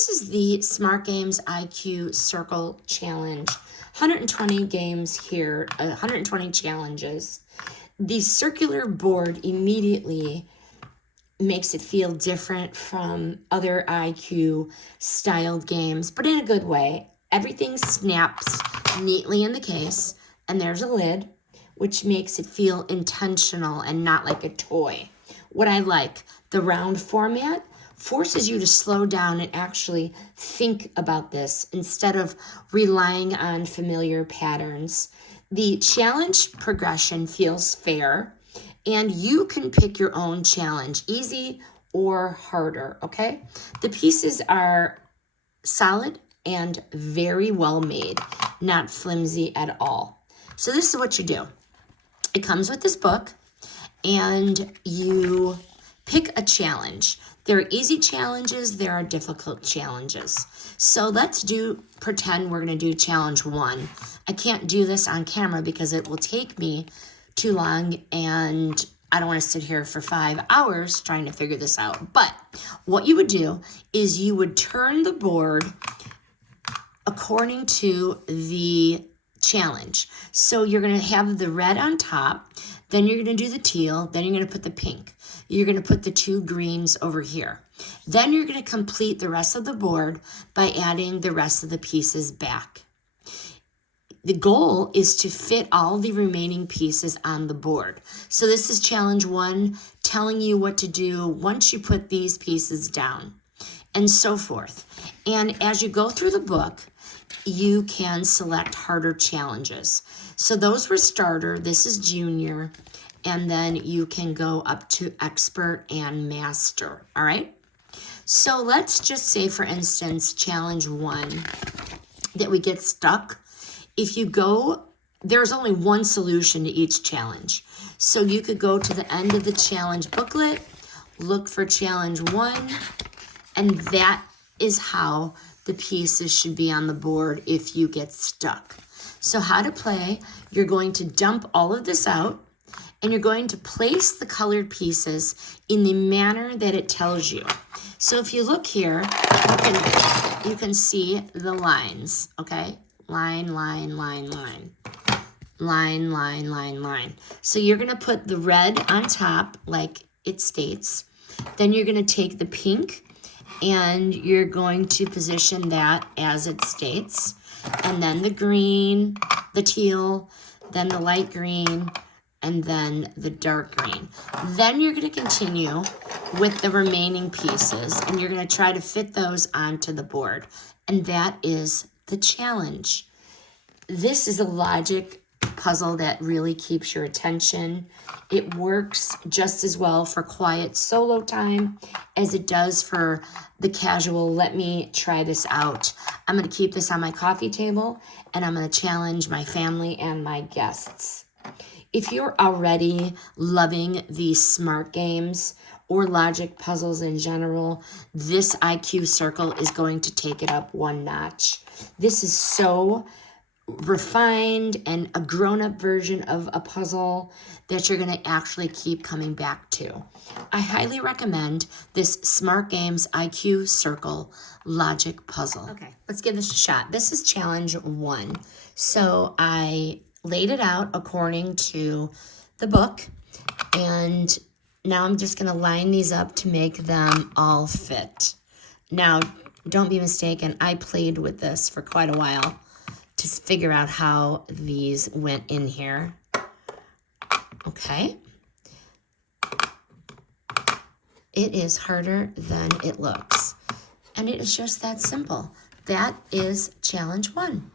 this is the SmartGames IQ Circle Challenge. 120 games here, 120 challenges. The circular board immediately makes it feel different from other IQ styled games, but in a good way. Everything snaps neatly in the case, and there's a lid, which makes it feel intentional and not like a toy. What I like, the round format forces you to slow down and actually think about this instead of relying on familiar patterns. The challenge progression feels fair, and you can pick your own challenge, easy or harder, okay? The pieces are solid and very well made, not flimsy at all. So this is what you do. It comes with this book, and you pick a challenge. There are easy challenges, there are difficult challenges. So let's pretend we're gonna do challenge 1. I can't do this on camera because it will take me too long, and I don't want to sit here for 5 hours trying to figure this out. But what you would do is you would turn the board according to the challenge. So you're going to have the red on top, then you're going to do the teal, then you're going to put the pink. You're going to put the 2 greens over here. Then you're going to complete the rest of the board by adding the rest of the pieces back. The goal is to fit all the remaining pieces on the board. So this is challenge 1, telling you what to do once you put these pieces down, and so forth. And as you go through the book, you can select harder challenges. So those were starter, this is junior, and then you can go up to expert and master, all right? So let's just say, for instance, challenge 1, that we get stuck. If you go, there's only one solution to each challenge. So you could go to the end of the challenge booklet, look for challenge 1, and that is how the pieces should be on the board if you get stuck. So how to play, you're going to dump all of this out, and you're going to place the colored pieces in the manner that it tells you. So if you look here, you can see the lines, okay? Line, line, line, line. Line, line, line, line. So you're going to put the red on top like it states. Then you're going to take the pink and you're going to position that as it states. And then the green, the teal, then the light green, and then the dark green. Then you're going to continue with the remaining pieces, and you're going to try to fit those onto the board. And that is the challenge. This is a logic puzzle that really keeps your attention. It works just as well for quiet solo time as it does for the casual, let me try this out. I'm going to keep this on my coffee table, and I'm going to challenge my family and my guests. If you're already loving these SmartGames or logic puzzles in general, this IQ Circle is going to take it up one notch. This is so refined and a grown-up version of a puzzle that you're going to actually keep coming back to. I highly recommend this SmartGames IQ Circle logic puzzle. Okay, let's give this a shot. This is challenge 1. So I laid it out according to the book, and now I'm just going to line these up to make them all fit. Now, don't be mistaken, I played with this for quite a while to figure out how these went in here. Okay. It is harder than it looks, and it is just that simple. That is challenge 1.